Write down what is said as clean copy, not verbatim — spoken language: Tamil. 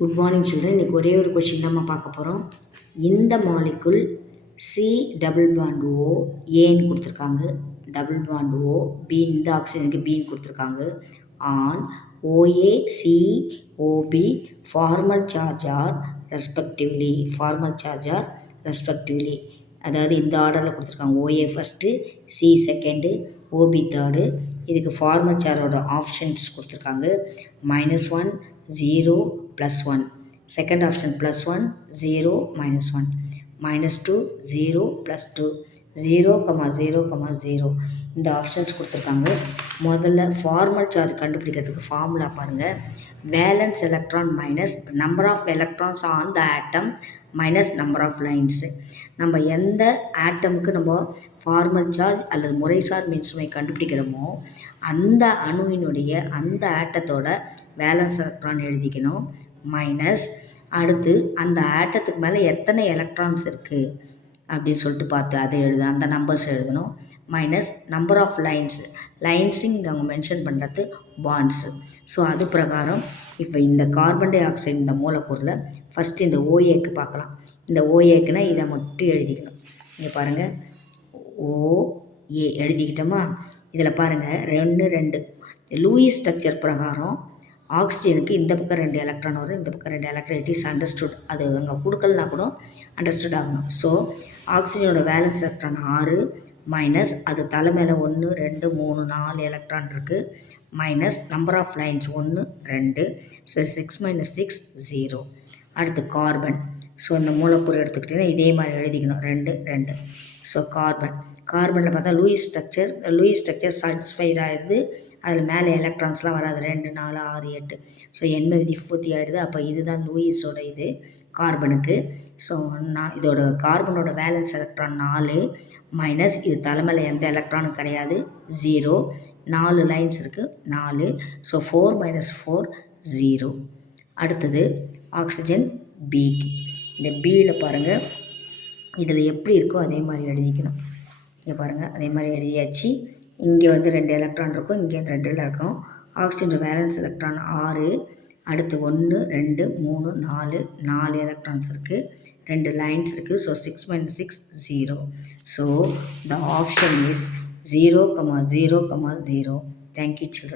Good morning children. இன்றைக்கி ஒரே ஒரு கொஷின் நம்ம பார்க்க போகிறோம். இந்த மாலிக்குள் சி டபுள் பாண்ட் ஓ ஏன்னு கொடுத்துருக்காங்க, டபுள் பாண்ட் ஓ பி, இந்த ஆக்சிஜனுக்கு பின்னு கொடுத்துருக்காங்க. On OA C OB formal charge are respectively, அதாவது இந்த ஆர்டரில் கொடுத்துருக்காங்க. OA first, C second, OB third. இதுக்கு ஃபார்மல் சார்ஜோட ஆப்ஷன்ஸ் கொடுத்துருக்காங்க. -1 0 +1, செகண்ட் ஆப்ஷன் +1 0 -1, -2 0 +2, 0, 0, 0. இந்த ஆப்ஷன்ஸ் கொடுத்துருக்காங்க. முதல்ல ஃபார்மல் சார்ஜ் கண்டுபிடிக்கிறதுக்கு ஃபார்முலா பாருங்கள். Valence electron minus number of electrons on the atom minus number of lines. நம்ம எந்த ஆட்டமுக்கு நம்ம ஃபார்மல் சார்ஜ் அல்லது முறைசார் மின்சுமை கண்டுபிடிக்கிறோமோ அந்த அணுவினுடைய அந்த ஆட்டத்தோட வேலன்ஸ் எலக்ட்ரான் எழுதிக்கணும். மைனஸ் அடுத்து அந்த ஆட்டத்துக்கு மேலே எத்தனை எலக்ட்ரான்ஸ் இருக்குது அப்படின்னு சொல்லிட்டு பார்த்து அதை அந்த நம்பர்ஸ் எழுதணும். மைனஸ் நம்பர் ஆஃப் லைன்ஸுங்க அவங்க மென்ஷன் பண்ணுறது பாண்ட்ஸு. ஸோ அது பிரகாரம் இப்போ இந்த கார்பன் டை ஆக்சைடு இந்த மூலக்கூறில் ஃபஸ்ட்டு இந்த ஓஏக்கு பார்க்கலாம். இந்த ஓஏக்குன்னா இதை மட்டும் எழுதிக்கணும். இங்கே பாருங்கள், ஓஏ எழுதிக்கிட்டோமா? இதில் பாருங்கள் 2 2 லூயிஸ் ஸ்ட்ரக்சர் பிரகாரம் ஆக்சிஜனுக்கு இந்த பக்கம் 2 எலக்ட்ரான் வரும், இந்த பக்கம் 2 எலக்ட்ரான். It is understood. அது அங்கே கொடுக்கலனா கூட அண்டர்ஸ்டுட் ஆகணும். ஸோ ஆக்சிஜனோட வேலன்ஸ் எலக்ட்ரான் 6 மைனஸ் அது தலை மேலே 1 2 3 4 எலக்ட்ரான் இருக்குது, minus number of lines 1 2. So 6 - 6 0. அடுத்து கார்பன். ஸோ இந்த மூலக்கூறு எடுத்துக்கிட்டிங்கன்னா இதே மாதிரி எழுதிக்கணும், 2 2. ஸோ கார்பனில் பார்த்தா லூயிஸ் ஸ்ட்ரக்சர் சாட்டிஸ்ஃபைட் ஆகிடுது. அதில் மேலே எலக்ட்ரான்ஸ்லாம் வராது, 2 4 6 8. ஸோ எண்மை விதி பூர்த்தி ஆகிடுது. அப்போ இதுதான் லூயிஸோட இது கார்பனுக்கு. ஸோ இதோட கார்பனோட வேலன்ஸ் எலக்ட்ரான் 4 மைனஸ் இது தலைமையில் எந்த எலக்ட்ரானும் கிடையாது, 0. 4 லைன்ஸ் இருக்குது, 4. ஸோ 4 - 4 0. அடுத்தது ஆக்சிஜன் பிக்கு. இந்த பியில் பாருங்கள், இதில் எப்படி இருக்கோ அதே மாதிரி எழுதிக்கணும். இங்கே பாருங்கள், அதே மாதிரி எழுதியாச்சு. இங்கே 2 எலக்ட்ரான் இருக்கும், இங்கே 2 இருக்கும். Oxygen valence electron 6. அடுத்து 1 2 3 4 4 எலக்ட்ரான்ஸ் இருக்குது, 2 லைன்ஸ் இருக்குது. So 6 - 6 0. So the option is 0, 0, 0. Thank you children.